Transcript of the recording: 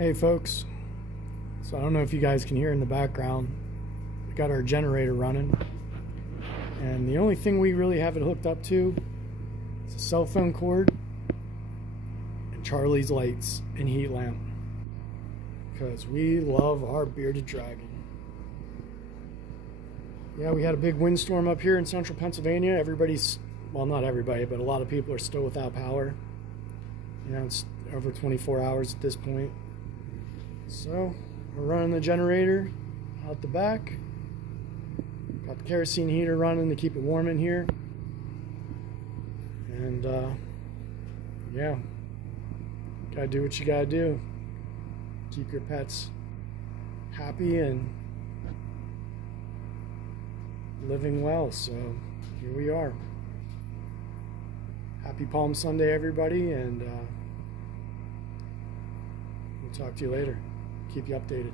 Hey folks, so I don't know if you guys can hear in the background, we got our generator running, and the only thing we really have it hooked up to is a cell phone cord and Charlie's lights and heat lamp, because we love our bearded dragon. Yeah, we had a big windstorm up here in central Pennsylvania. Everybody's, well, not everybody, but a lot of people are still without power. You know, it's over 24 hours at this point. So we're running the generator out the back. Got the kerosene heater running to keep it warm in here. And yeah, gotta do what you gotta do. Keep your pets happy and living well. So here we are. Happy Palm Sunday, everybody, and we'll talk to you later. Keep you updated.